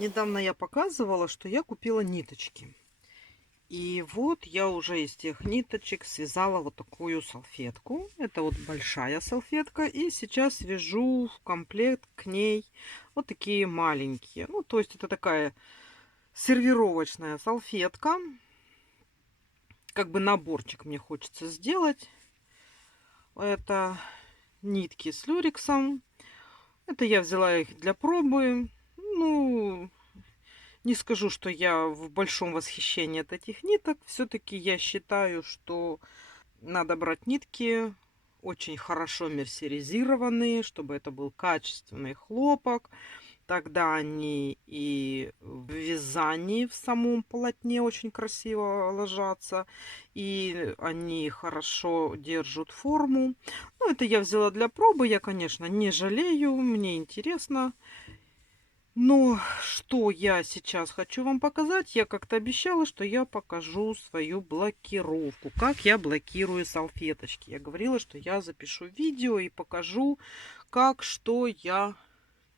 Недавно я показывала, что я купила ниточки. И вот я уже из тех ниточек связала вот такую салфетку. Это вот большая салфетка. И сейчас вяжу в комплект к ней вот такие маленькие. Ну, то есть это такая сервировочная салфетка. Как бы наборчик мне хочется сделать. Это нитки с люрексом. Это я взяла их для пробы. Ну, не скажу, что я в большом восхищении от этих ниток. Все-таки я считаю, что надо брать нитки очень хорошо мерсеризированные, чтобы это был качественный хлопок. Тогда они и в вязании в самом полотне очень красиво ложатся, и они хорошо держат форму. Ну, это я взяла для пробы. Я, конечно, не жалею, мне интересно. Но что я сейчас хочу вам показать, я как-то обещала, что я покажу свою блокировку. Как я блокирую салфеточки. Я говорила, что я запишу видео и покажу, как, что я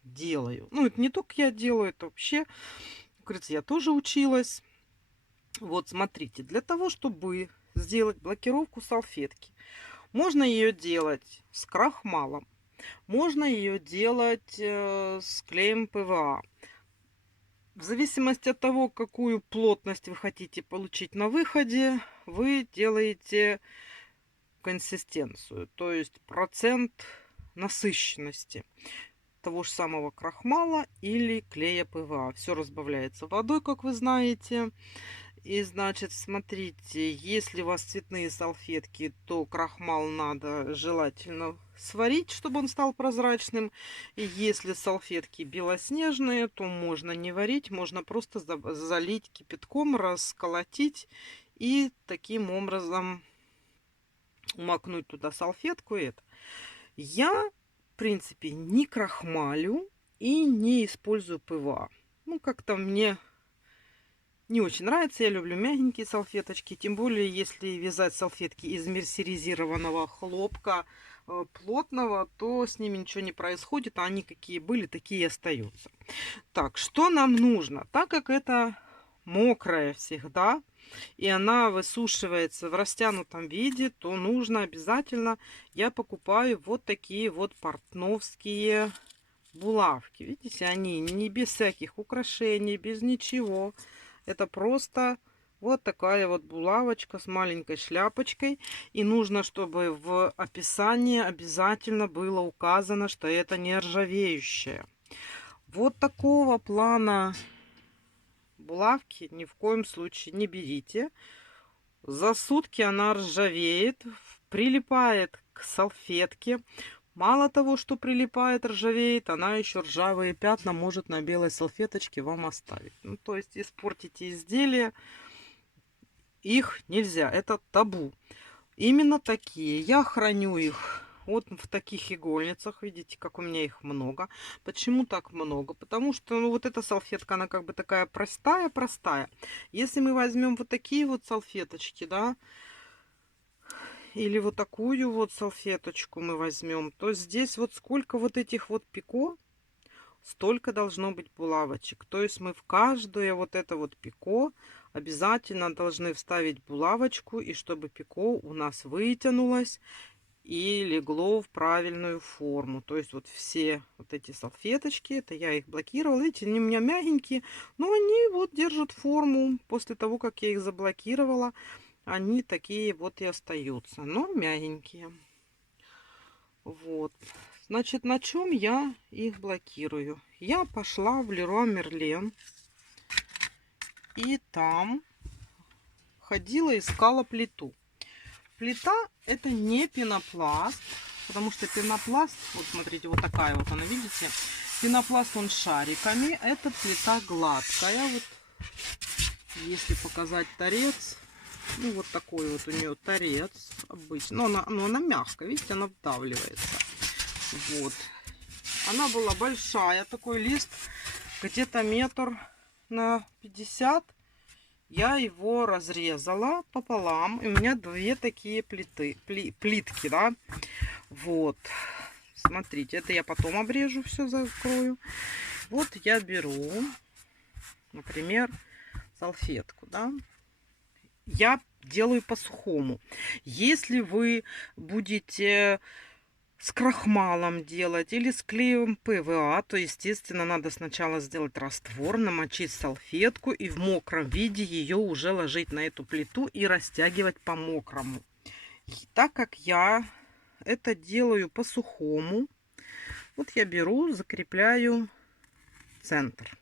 делаю. Ну, это не только я делаю, это вообще, как говорится, я тоже училась. Вот, смотрите, для того, чтобы сделать блокировку салфетки, можно ее делать с крахмалом, можно ее делать с клеем ПВА. В зависимости от того, какую плотность вы хотите получить на выходе, вы делаете консистенцию, то есть процент насыщенности того же самого крахмала или клея ПВА. Все разбавляется водой, как вы знаете. И значит, смотрите, если у вас цветные салфетки, то крахмал надо желательно сварить, чтобы он стал прозрачным. И если салфетки белоснежные, то можно не варить, можно просто залить кипятком, расколотить и таким образом макнуть туда салфетку. Я, в принципе, не крахмалю и не использую ПВА. Ну, как-то мне не очень нравится. Я люблю мягенькие салфеточки. Тем более, если вязать салфетки из мерсеризированного хлопка плотного, то с ними ничего не происходит. А они какие были, такие и остаются. Так, что нам нужно? Так как это мокрая всегда, и она высушивается в растянутом виде, то нужно обязательно, я покупаю вот такие вот портновские булавки. Видите, они не без всяких украшений, без ничего. Это просто вот такая вот булавочка с маленькой шляпочкой. И нужно, чтобы в описании обязательно было указано, что это не ржавеющая. Вот такого плана булавки ни в коем случае не берите. За сутки она ржавеет, прилипает к салфетке. Мало того, что прилипает, ржавеет, она еще ржавые пятна может на белой салфеточке вам оставить. Ну, то есть испортите изделие, их нельзя, это табу. Именно такие. Я храню их вот в таких игольницах. Видите, как у меня их много. Почему так много? Потому что ну, вот эта салфетка, она как бы такая простая-простая. Если мы возьмем вот такие вот салфеточки, да, или вот такую вот салфеточку мы возьмем, то здесь вот сколько вот этих вот пико, столько должно быть булавочек. То есть мы в каждое вот это вот пико обязательно должны вставить булавочку, и чтобы пико у нас вытянулось и легло в правильную форму. То есть вот все вот эти салфеточки, это я их блокировала. Видите, они у меня мягенькие, но они вот держат форму. После того, как я их заблокировала, они такие вот и остаются, но мягенькие. Вот. Значит, на чем я их блокирую? Я пошла в Леруа Мерлен и там ходила, искала плиту. Плита это не пенопласт, потому что пенопласт, вот смотрите, вот такая вот она, видите? Пенопласт он шариками, эта плита гладкая. Вот если показать торец, ну вот такой вот у нее торец обычно, но она мягкая, видите, она вдавливается. Вот. Она была большая, такой лист, где-то метр на 50. Я его разрезала пополам. И у меня две такие плитки, да. Вот. Смотрите, это я потом обрежу, все закрою. Вот я беру например, салфетку, да. Я делаю по-сухому. Если вы будете с крахмалом делать или с клеем ПВА, то, естественно, надо сначала сделать раствор, намочить салфетку и в мокром виде ее уже ложить на эту плиту и растягивать по мокрому. И так как я это делаю по-сухому, вот я беру, закрепляю центр,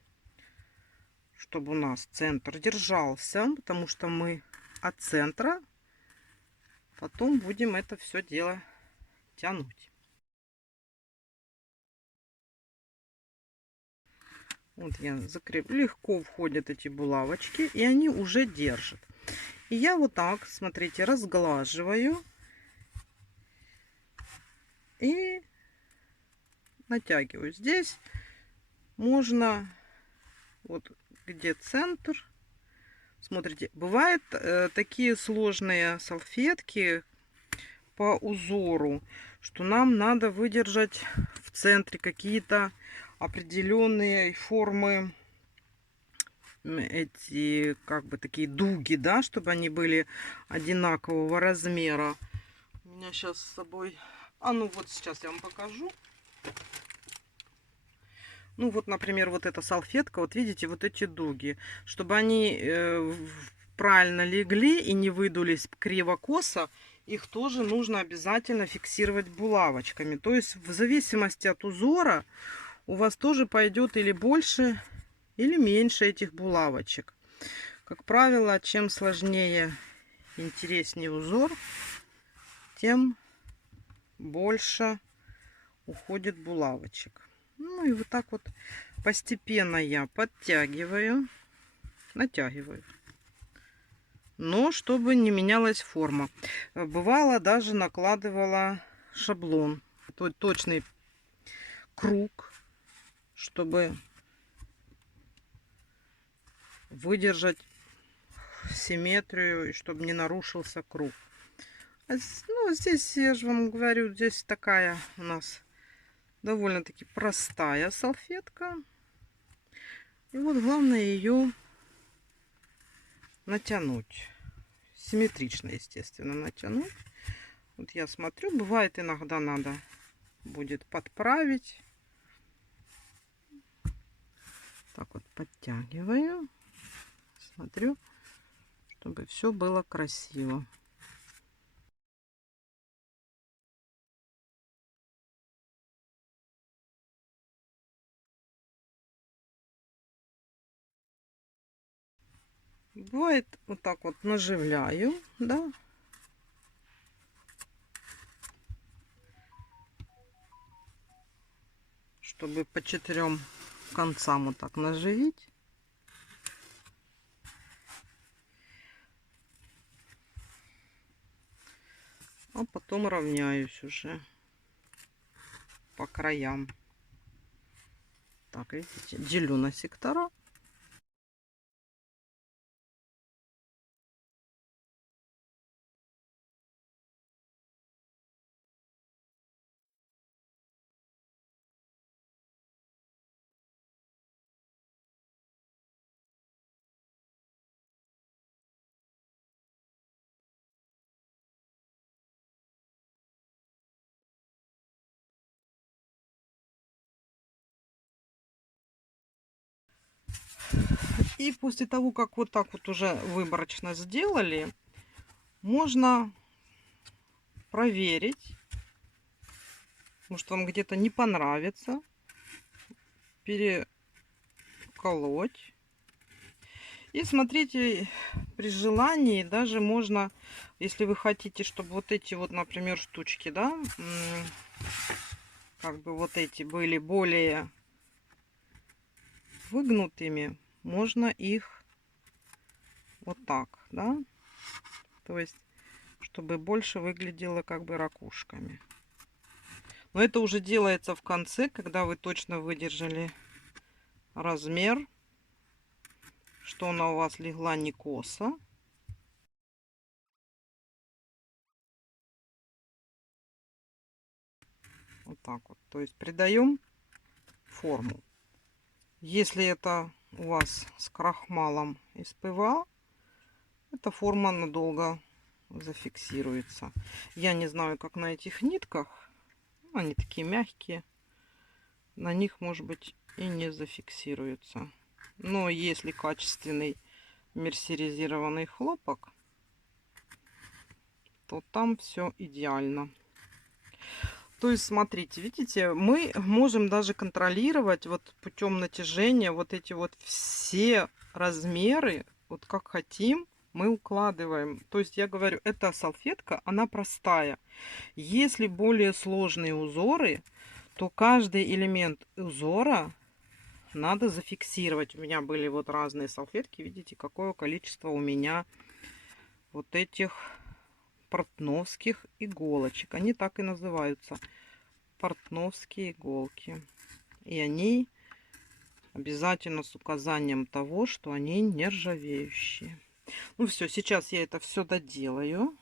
чтобы у нас центр держался, потому что мы от центра потом будем это все дело тянуть. Вот я закреплю. Легко входят эти булавочки, и они уже держат. И я вот так, смотрите, разглаживаю и натягиваю. Здесь можно, вот где центр, смотрите, бывают такие сложные салфетки по узору, что нам надо выдержать в центре какие-то определенные формы, эти как бы такие дуги, да, чтобы они были одинакового размера. У меня сейчас с собой, ну вот сейчас я вам покажу. Ну вот, например, вот эта салфетка, вот видите, вот эти дуги, чтобы они правильно легли и не выдулись криво-косо, их тоже нужно обязательно фиксировать булавочками. То есть в зависимости от узора у вас тоже пойдет или больше, или меньше этих булавочек. Как правило, чем сложнее, интереснее узор, тем больше уходит булавочек. Ну и вот так вот постепенно я подтягиваю, натягиваю. Но чтобы не менялась форма. Бывало, даже накладывала шаблон. Точный круг, чтобы выдержать симметрию и чтобы не нарушился круг. Ну, здесь, я же вам говорю, здесь такая у нас довольно-таки простая салфетка. И вот главное ее натянуть. Симметрично, естественно, натянуть. Вот я смотрю, бывает иногда надо будет подправить. Так вот подтягиваю. Смотрю, чтобы все было красиво. Бывает вот так вот наживляю, да. Чтобы по 4 концам вот так наживить. А потом равняюсь уже по краям. Так, видите, делю на сектора. И после того, как вот так вот уже выборочно сделали, можно проверить. Может, вам где-то не понравится. Переколоть. И смотрите, при желании даже можно, если вы хотите, чтобы вот эти вот, например, штучки, да, как бы вот эти были более выгнутыми, можно их вот так, да, то есть чтобы больше выглядело как бы ракушками. Но это уже делается в конце, когда вы точно выдержали размер, что она у вас легла не косо. Вот так вот, то есть придаем форму. Если это у вас с крахмалом из ПВА, эта форма надолго зафиксируется. Я не знаю, как на этих нитках. Они такие мягкие. На них, может быть, и не зафиксируется. Но если качественный мерсеризированный хлопок, то там все идеально. То есть, смотрите, видите, мы можем даже контролировать вот путем натяжения вот эти вот все размеры, вот как хотим, мы укладываем. То есть, я говорю, эта салфетка, она простая. Если более сложные узоры, то каждый элемент узора надо зафиксировать. У меня были вот разные салфетки, видите, какое количество у меня вот этих портновских иголочек. Они так и называются. Портновские иголки. И они обязательно с указанием того, что они нержавеющие. Ну все, сейчас я это все доделаю.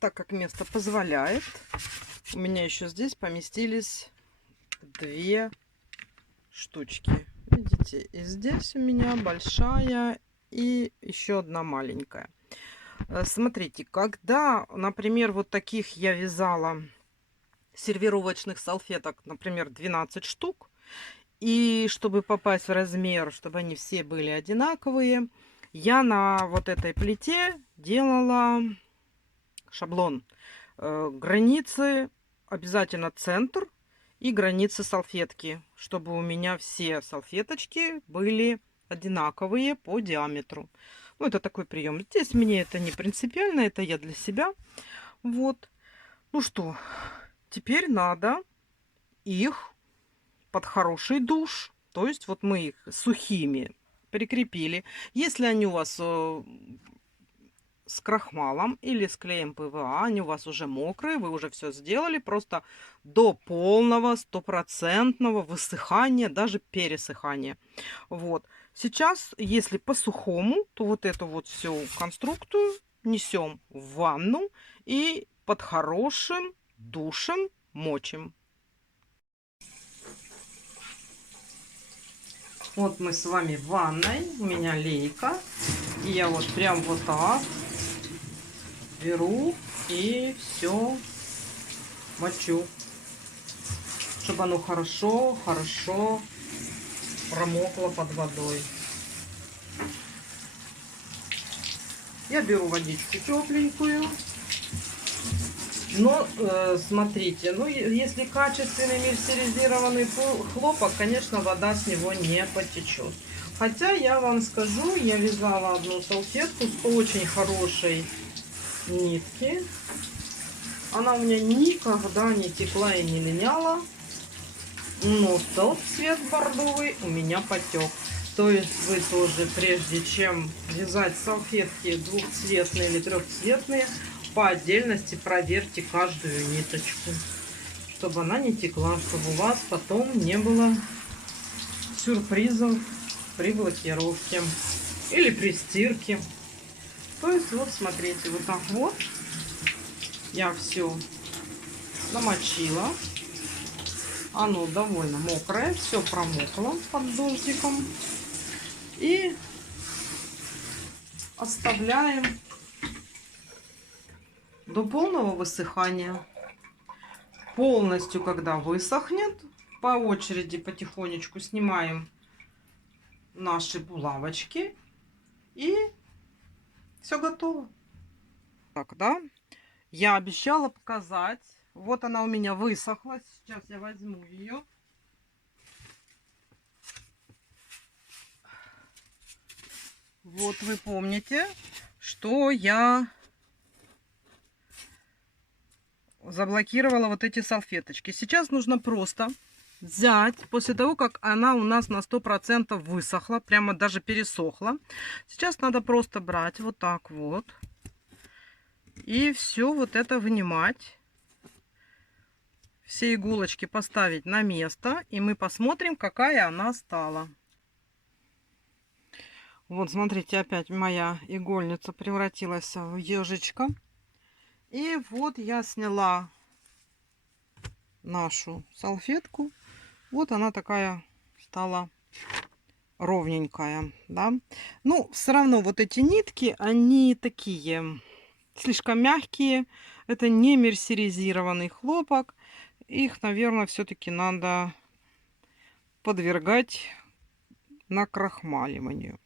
Так как место позволяет, у меня еще здесь поместились две штучки. Видите, и здесь у меня большая и еще одна маленькая. Смотрите, когда, например, вот таких я вязала сервировочных салфеток, например, 12 штук, и чтобы попасть в размер, чтобы они все были одинаковые, я на вот этой плите делала шаблон. Границы обязательно центр и границы салфетки, чтобы у меня все салфеточки были одинаковые по диаметру. Ну, это такой прием. Здесь мне это не принципиально, это я для себя. Вот. Ну что, теперь надо их под хороший душ. То есть вот мы их сухими прикрепили. Если они у вас с крахмалом или с клеем ПВА, они у вас уже мокрые, вы уже все сделали, просто до полного стопроцентного высыхания, даже пересыхания. Вот. Сейчас, если по сухому, то вот эту вот всю конструкцию несем в ванну и под хорошим душем мочим. Вот мы с вами в ванной, у меня лейка, и я вот прям вот так беру и все мочу, чтобы оно хорошо промокло под водой. Я беру водичку тепленькую. Но смотрите, ну если качественный мерсеризированный хлопок, конечно, вода с него не потечет. Хотя я вам скажу, я вязала одну салфетку с очень хорошей нитки. Она у меня никогда не текла и не линяла. Но тот цвет бордовый у меня потек. То есть вы тоже, прежде чем вязать салфетки двухцветные или трехцветные, по отдельности проверьте каждую ниточку, чтобы она не текла, чтобы у вас потом не было сюрпризов при блокировке или при стирке. То есть вот смотрите, вот так вот я все намочила. Оно довольно мокрое, все промокло под дождиком. И оставляем до полного высыхания. Полностью, когда высохнет, по очереди потихонечку снимаем наши булавочки. И все готово. Так, да? Я обещала показать. Вот она у меня высохла. Сейчас я возьму ее. Вот вы помните, что что я заблокировала вот эти салфеточки. Сейчас нужно просто взять, после того, как она у нас на 100% высохла, прямо даже пересохла. Сейчас надо просто брать вот так вот. И все вот это вынимать. Все иголочки поставить на место. И мы посмотрим, какая она стала. Вот, смотрите, опять моя игольница превратилась в ежичка. И вот я сняла нашу салфетку. Вот она такая стала ровненькая, да. Ну, все равно вот эти нитки, они такие слишком мягкие. Это не мерсеризированный хлопок. Их, наверное, все-таки надо подвергать накрахмаливанию.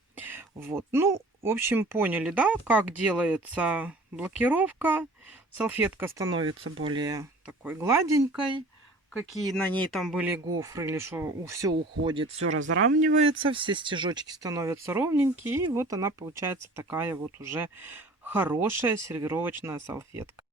Вот. Ну, в общем, поняли, да, как делается блокировка. Салфетка становится более такой гладенькой. Какие на ней там были гофры или что, все уходит, все разравнивается, все стежочки становятся ровненькие. И вот она получается такая вот уже хорошая сервировочная салфетка.